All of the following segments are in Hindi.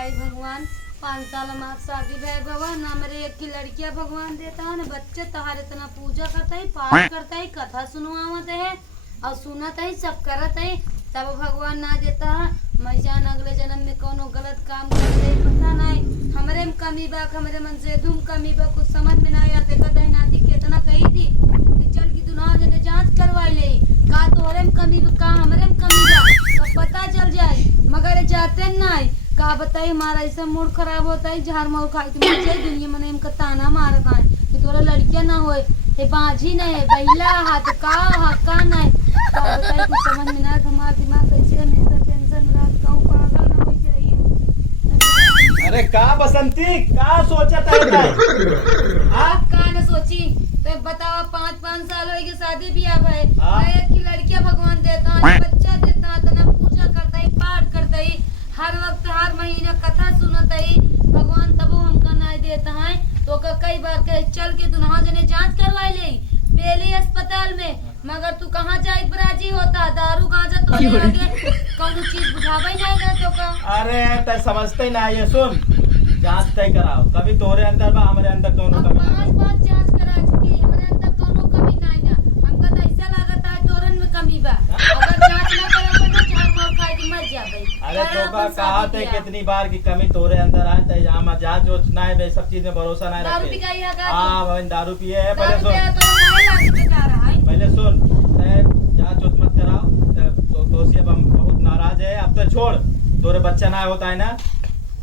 लगाई भगवान। 5 साल हमारे शादी भय भगवान ना मेरे एक की लड़कियां भगवान देता है ना बच्चे तहारे इतना पूजा करता है पाठ करता है कथा सुनवावत है और सुनत है सब करत है तब भगवान ना देता है। मैं जान अगले जन्म में कोनो गलत काम कर दे पता नहीं हमरे में कमी बा हमरे मन से धूम कमी बा कुछ समझ में ना आया देखा दही नाती कितना कही थी कि चल की दुनिया जने जांच करवाई ले का तोरे में कमी बा का हमरे में कमी बा सब पता चल जाए मगर जाते नहीं का बताई हमारा ऐसा मूड खराब होता है झाड़ मार खाई थी मुझे दुनिया में इनका ताना मारत है कि तोरा लड़कियां ना होए ये बाजी नहीं है बहिला हाथ का हक्का नहीं का बताई कुछ समझ में ना हमारा दिमाग कैसे हमेशा टेंशन में रात का पागल ना हो जाइए। अरे का बसंती का सोचत है हां का न सोची तो बताओ 5 साल हो गए शादी ब्याह भय मैं एक की लड़कियां भगवान देता है बच्चा देता है तना पूजा करता है पाठ करता है हर वक्त हर महीना कथा सुनता है भगवान तब हमका नहीं देता है तो कई बार कहे चल के दुल्हा जने जांच करवाई ले बेली अस्पताल में मगर तू कहाँ जाए बराजी होता दारू गांजा तो आगे कौन चीज बुझावे नहीं गए तो का। अरे तै समझते ही ना ये सुन जांच तय कराओ कभी तोरे अंदर बा हमारे अंदर दोनों कमी 5 बार जांच करा चुकी हमारे अंदर कोनो कमी नहीं ना हमका तो ऐसा लगता है तोरन में कमी बा अगर जांच ना करे तो झाड़ मार खाई के मर जाबे। अरे तो का कहा थे कितनी बार की कमी तोरे अंदर आए तय यहां जांच जोचना है बे सब चीज में भरोसा नहीं दारू रखे। पी गई है का हां भाई दारू पिए है पहले दारू सुन पिया तो नहीं लाग के जा रहा है पहले सुन तय जांच जोच मत कराओ तो से हम बहुत नाराज है अब तो छोड़ तोरे बच्चा ना होता है ना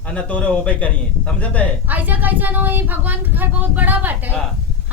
अन्ना तोरे होबे करिए समझते है ऐसा कैसा न होई भगवान का घर बहुत बड़ा बाटे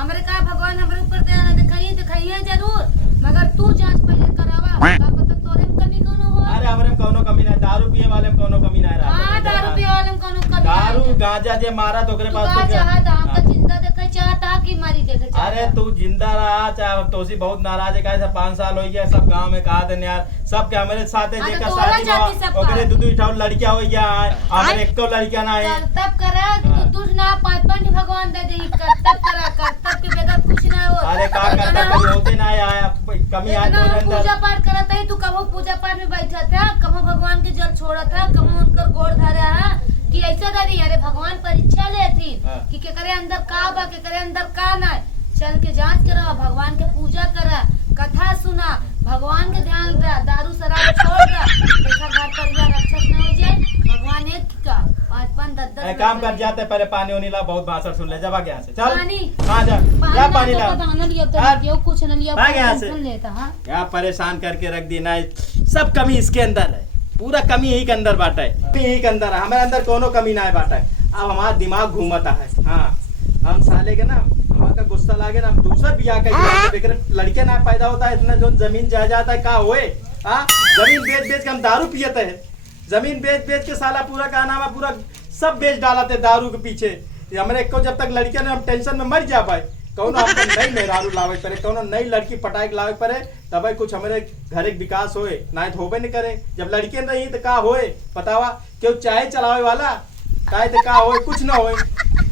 हमरे का भगवान हमरे ऊपर दया दिखाइए जरूर मगर तू जांच पहले करावा का पता तोरे में कमी कोनो हो। अरे हमरे में कोनो कमी नहीं दारू पिए वाले में कोनो कमी नहीं रहा हां दारू पिए वाले में कोनो कमी दारू गांजा जे मारा तो ओकरे पास तो चाहता हम तो जिंदा देखे चाहता कि मारी देखे चाहता। अरे तू जिंदा रहा चाहे तोसी बहुत नाराज है कैसे 5 साल हो गया सब गांव में कहा थे यार सब के हमारे साथ है जेका शादी ओकरे दू उठाओ लड़कियां हो गया हमरे एको लड़कियां ना है तब करा तू ना 5 भगवान दे दे तब करा तब के बगैर कुछ ना हो। अरे का करता कभी होते ना आया कमी आ तो अंदर पूजा पाठ करता है तू कबो पूजा पाठ में बैठा था कबो भगवान के जल छोड़ा था कबो उनकर गोड़ धरा है कि ऐसा करी अरे भगवान परीक्षा लेती कि के करे अंदर का बा के करे अंदर का ना चल के जांच करा भगवान के पूजा करा कथा सुना भगवान के ध्यान रहा दारू शराब छोड़ रहा देखा घर परिवार अच्छा न हो जाए भगवान एक का 5 10 एक काम कर जाते पहले पानी होने ला बहुत भाषण सुन ले जब यहाँ से चल पानी हां जा पानी ला दाना लिया तो क्यों कुछ न लिया यहाँ से लेता हां क्या परेशान करके रख दी ना सब कमी इसके अंदर है पूरा कमी यही के अंदर बाटा है यही के अंदर है हमारे अंदर कोनो कमी ना है बाटा है अब हमारा दिमाग घूमता है हाँ हम साले के ना हमारा गुस्सा लागे ना हम दूसरा बियाह का लड़के ना पैदा होता है इतना जो जमीन जायदाद है का होए हाँ जमीन बेच बेच के हम दारू पियते है जमीन बेच बेच के साला पूरा का नाम है पूरा सब बेच डाला थे दारू के पीछे हमारे को जब तक लड़कियां हम टेंशन में मर जा पाए कौन हमको नई मेहरारू लावे पड़े कौन नई लड़की पटाई लावे पड़े तब कुछ हमारे घर एक विकास होए ना तो होबे नहीं करे जब लड़के नहीं तो का होए बतावा क्यों चाहे चलावे वाला काहे तो का होए कुछ ना होए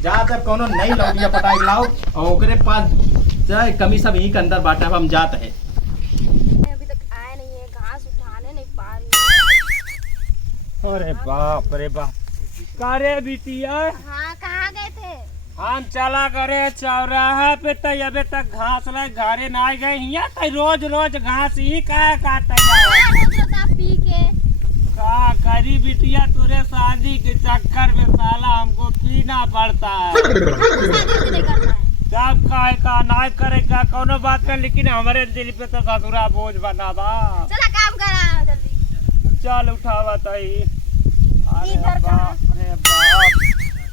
जा तब कोनो नई लड़कियां पटाई लाओ और ओकरे पास चाहे कमी सब यही के अंदर बाटा हम जाते हैं अभी तक आए नहीं है घास उठाने नहीं पा रही। अरे बाप रे बाप का रे बिटिया हाँ कहाँ गए थे? हम चला करे चौराहा पे तो अबे तक घास ला घरे ना गए हिया तो रोज रोज घास ही का काटे पी के का करी बिटिया तुरे शादी के चक्कर में साला हमको पीना पड़ता है सब का ना करेगा कोनो बात नहीं लेकिन हमारे दिल पे तो ससुरा बोझ बना बा चला काम करा जल्दी चल उठावा तई अरे इधर बाप रे बाप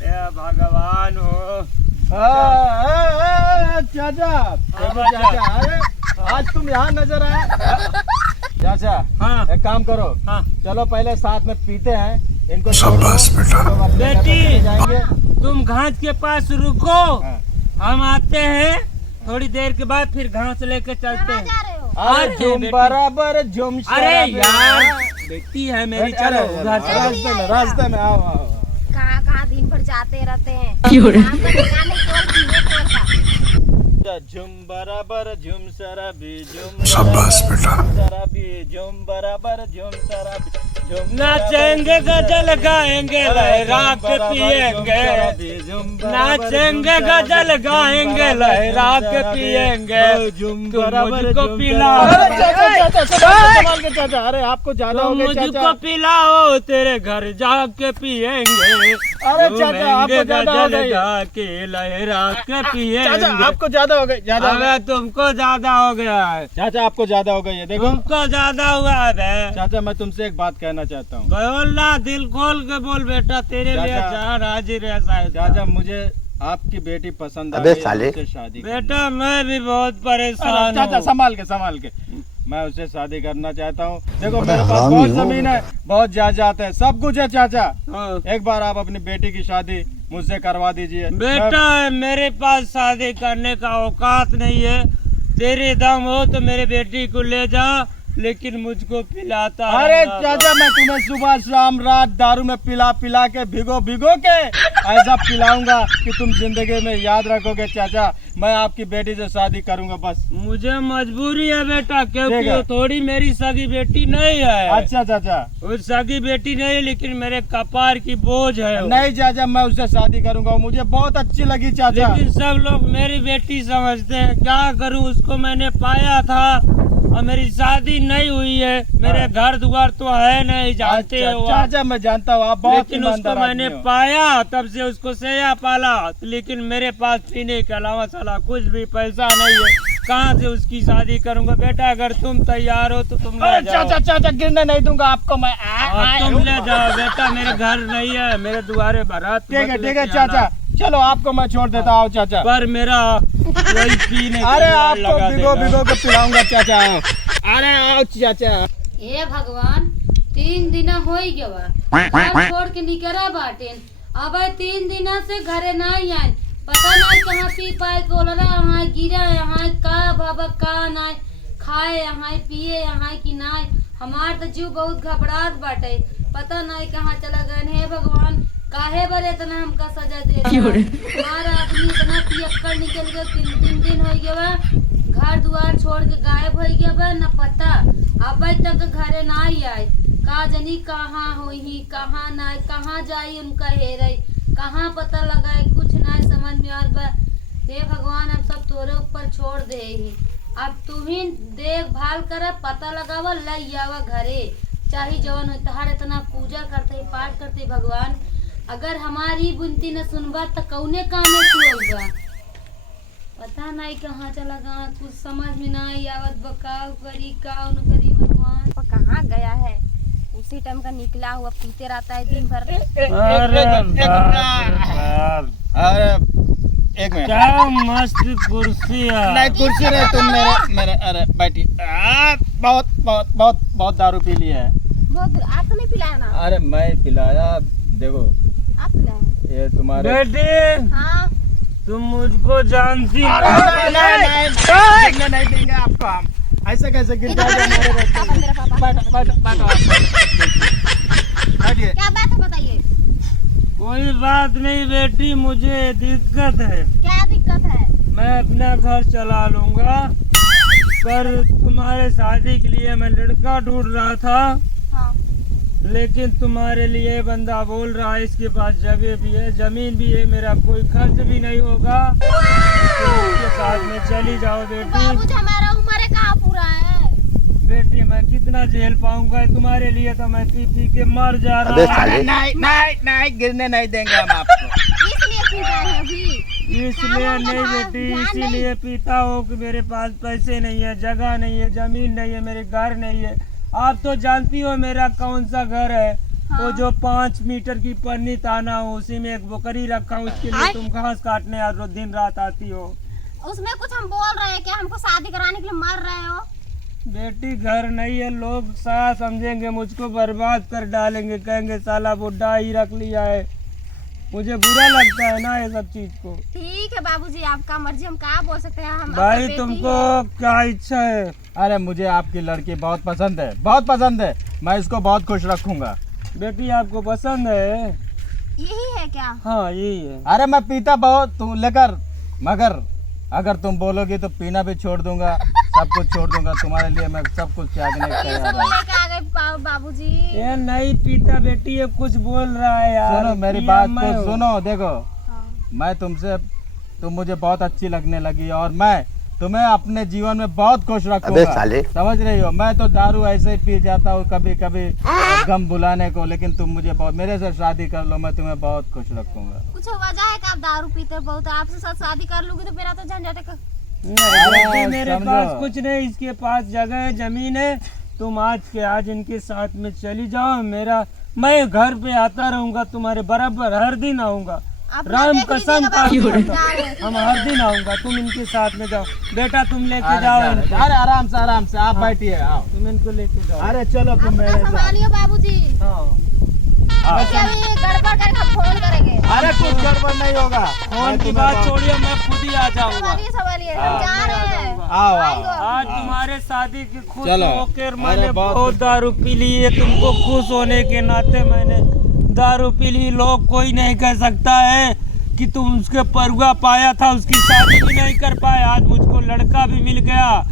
ए भगवान हो चाचा चाचा अरे आज तुम यहाँ नजर आए चाचा हाँ एक काम करो हाँ चलो पहले साथ में पीते हैं इनको शाबाश बेटा। बेटी जाएंगे तुम घास के पास रुको हाँ। हम आते हैं थोड़ी देर के बाद फिर घास लेके चलते हैं जा रहे हो? अरे अरे झुम बेटी। बराबर झुम अरे यार बेटी है मेरी चलो घर चलो रास्ते में आओ आओ कहाँ कहाँ दिन भर जाते रहते हैं काम का ठिकाना केवल पीने तोड़ता। झुम बराबर झुम शराबी झुम शाबाश बेटा। शराबी झुम बराबर झुम शराबी नाचेंगे गजल गाएंगे लहरा के पिएंगे, नाचेंगे गजल गाएंगे लहरा के पिएंगे, तुम मुझको पिलाओ, चाचा अरे आपको ज्यादा हो तुम गया मुझको चाचा। पिलाओ तेरे घर जाके पिएंगे, अरे चाचा आपको ज्यादा हो गजल गई। गा के लहरा के चाचा पिएंगे। आपको ज्यादा हो गई, ज्यादा हो गई। अबे तुमको ज्यादा हो गया है, चाचा आपको ज्यादा हो गई है, देखो तुमको ज्यादा हुआ है बे। चाचा मैं तुमसे एक बात कहना चाहता हूँ। बोल ना, दिल खोल के बोल बेटा, तेरे लिए चाचा। जान हाजिर है शायद। चाचा मुझे आपकी बेटी पसंद अबे आ गई है, साले। उससे शादी करनी। बेटा मैं भी बहुत परेशान अरे चाचा हूँ। संभाल के मैं उससे शादी करना चाहता हूँ। देखो बड़ा मेरे पास हरामी बहुत हो। जमीन है, बहुत जायदाद है, सब कुछ है चाचा। हाँ। एक बार आप अपनी बेटी की शादी मुझसे करवा दीजिए। बेटा मेरे पास शादी करने का औकात नहीं है, तेरे दम हो तो मेरे बेटी को ले जा, लेकिन मुझको पिलाता अरे रहना। चाचा मैं तुम्हें सुबह शाम रात दारू में पिला पिला के भिगो के ऐसा पिलाऊंगा कि तुम जिंदगी में याद रखोगे। चाचा मैं आपकी बेटी से शादी करूंगा बस। मुझे मजबूरी है बेटा, क्योंकि ठीक है। वो थोड़ी मेरी सगी बेटी नहीं है। अच्छा चाचा। वो सगी बेटी नहीं है, लेकिन मेरे कपार की बोझ है वो। नहीं चाचा मैं उससे शादी करूंगा, मुझे बहुत अच्छी लगी चाचा। लेकिन सब लोग मेरी बेटी समझते हैं, क्या करूं, उसको मैंने पाया था और मेरी शादी नहीं हुई है, मेरे घर द्वार तो है नहीं, जानते अच्छा, हो आप। चाचा मैं जानता हूँ आप बहुत लेकिन उसको ईमानदार मैंने आदमी हो। पाया, तब से उसको सया पाला, लेकिन मेरे पास पीने के अलावा साला कुछ भी पैसा नहीं है, कहाँ से उसकी शादी करूंगा। बेटा अगर तुम तैयार हो तो तुम ले अरे जाओ। चाचा चाचा गिरने नहीं दूंगा आपको मैं। तुम ले जाओ बेटा, मेरे घर नहीं है, मेरे द्वारे बारात ठीक है मत ठीक लेके है चाचा, आना। चलो आपको मैं छोड़ देता हूँ चाचा। पर मेरा वही पीने का अरे जुगाड़ आपको लगा भिगो देगा। के पिलाऊंगा चाचा। अरे आओ चाचा। हे भगवान 3 दिन हो गवा घर छोड़ के निकरा बाटे, अब 3 दिन से घरे नहीं आए, पता नहीं कहाँ पी पाए कोलरा यहाँ गिरा यहाँ का बाबा का नाय खाए यहाँ पिए यहाँ की नाय। हमार तो जीव बहुत घबराहट बाटे, पता नहीं कहाँ चला गए। हे भगवान काहे बर इतना हमका सजा दे हमारा आदमी इतना पियक्कड़ निकल गया, 3 दिन हो गया घर दुआर छोड़ के गायब हो गया बा, न पता अब तक घरे ना ही आए। का जनी कहाँ होई कहाँ ना कहाँ जाई उनका हेरे, कहाँ पता लगाए, कुछ ना समझ में आत बा। हे भगवान अब सब तोरे ऊपर छोड़ दे ही, अब तू ही देखभाल कर, पता लगावा लई आवा घरे, चाहे जवन हो तहार इतना पूजा करते पाठ करते। भगवान अगर हमारी बुनती न सुनबा तो कौने काम में तू होगा, पता नहीं कहाँ चला गया, कुछ समझ में नहीं आवत बकाव करी काउ न करी। भगवान वो कहाँ गया है, उसी टाइम का निकला हुआ पीते रहता है दिन भर। अरे अरे एक मिनट। क्या मस्त कुर्सी है। नहीं कुर्सी नहीं, तुम मेरे अरे बैठी। बहुत बहुत बहुत बहुत दारू पी लिया है। बहुत आप तो नहीं पिलाया ना? अरे मैं पिलाया, देखो आप पिलाए? ये तुम्हारे। बेटी हाँ तुम मुझको जानती नहीं देंगे आपको हम, ऐसे कैसे गिर जाएगा हमारे रास्ते पापा में। मेरा पापा बैठो बैठिए। क्या बात है बताइए? कोई बात नहीं बेटी, मुझे दिक्कत है, क्या दिक्कत है? मैं अपना घर चला लूंगा, पर तुम्हारे शादी के लिए मैं लड़का ढूंढ रहा था, हाँ लेकिन तुम्हारे लिए बंदा बोल रहा है इसके पास जगह भी है, जमीन भी है, मेरा कोई खर्च भी नहीं होगा, तो उसके साथ में चली जाओ बेटी। बाबूजी हमारा उम्र कहाँ पूरा है? बेटी मैं कितना झेल पाऊंगा तुम्हारे लिए, तो मैं पी पी के मर जा अबे रहा साले। हूँ। नहीं गिरने नहीं देंगे हम आपको। इसलिए पी रहे हैं अभी? इसलिए हाँ, नहीं हाँ, बेटी, ध्यान इसीलिए पीता हूँ कि मेरे पास पैसे नहीं है, जगह नहीं है, जमीन नहीं है, मेरे घर नहीं है। आप तो जानती हो मेरा कौन सा घर है, वो हाँ। जो 5 मीटर की पन्नी ताना हूँ, उसी में एक बकरी रखा हूँ, उसके लिए तुम घास काटने दिन रात आती हो। उसमें कुछ हम बोल रहे हैं कि हमको शादी कराने के लिए मर रहे हो? बेटी घर नहीं है, लोग सारा समझेंगे, मुझको बर्बाद कर डालेंगे, कहेंगे साला बुढ़ा ही रख लिया है। मुझे बुरा लगता है ना ये सब चीज को। ठीक है बाबूजी आपका मर्जी, हम क्या बोल सकते हैं। हम भाई आपका बेटी तुमको है। क्या इच्छा है? अरे मुझे आपकी लड़की बहुत पसंद है, बहुत पसंद है, मैं इसको बहुत खुश रखूंगा। बेटी आपको पसंद है? यही है क्या? हाँ यही है। अरे मैं पीता बहुत तू लेकर, मगर अगर तुम बोलोगी तो पीना भी छोड़ दूंगा, सब कुछ छोड़ दूंगा तुम्हारे लिए, मैं सब कुछ त्यागने को ये तैयार सब हूँ। लेके आ गए जाओ बाबूजी। ये नहीं पीता बेटी, ये कुछ बोल रहा है यार। सुनो मेरी ये बात मैं तो हूँ। सुनो, देखो हाँ। मैं तुम मुझे बहुत अच्छी लगने लगी और मैं तुम्हें अपने जीवन में बहुत खुश रखूंगा। समझ रही हो? मैं तो दारू ऐसे ही पी जाता हूँ कभी कभी गम भुलाने को, लेकिन तुम मुझे बहुत, मेरे से शादी कर लो, मैं तुम्हें बहुत खुश रखूंगा। कुछ वजह है कि आप दारू पीते बहुत? आपसे साथ शादी कर लूंगी तो मेरा तो झंझट है। नहीं बेटी, मेरे समझो। पास कुछ नहीं, इसके पास जगह है, जमीन है। तुम आज के आज इनके साथ में चली जाओ। मैं घर पे आता रहूंगा तुम्हारे बराबर, हर दिन आऊंगा। अपना राम देख कसम लीजिएगा खा बाबूजी, के जा रहे हैं। हम हर दिन आऊंगा। तुम इनके साथ में जाओ बेटा, तुम लेके अरे जाओ अरे, इनको। अरे आराम से आप बैठिए, आओ। तुम इनको लेके जाओ। अरे चलो तुम अपना मेरे साथ। संभालिए बाबूजी। हाँ, देखिए अभी गड़बड़ करके हम फोन करेंगे। अरे कुछ गड़बड़ नहीं होगा। फोन मैं की तुम्हें बात बहुत- छोड़िए, मैं खुद ही आ जाऊंगा। संभालिए संभालिए, हाँ, हम जा रहे हैं। आओ आएंगे। आओ। आज तुम्हारे शादी की खुश चलो। होकर अरे मैंने बहुत बहुत दारू पी ली है। तुमको खुश होने के नाते मैंने दारू पी ली। लोग कोई नहीं कह सकता है कि तुम उसके परुआ पाया था, उसकी शादी भी नहीं कर पाए। आज मुझको लड़का भी मिल गया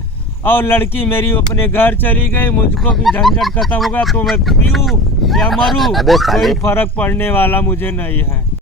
और लड़की मेरी अपने घर चली गई। मुझको भी झंझट खत्म हो गया। तो मैं पीऊँ या मरूँ, कोई फर्क पड़ने वाला मुझे नहीं है।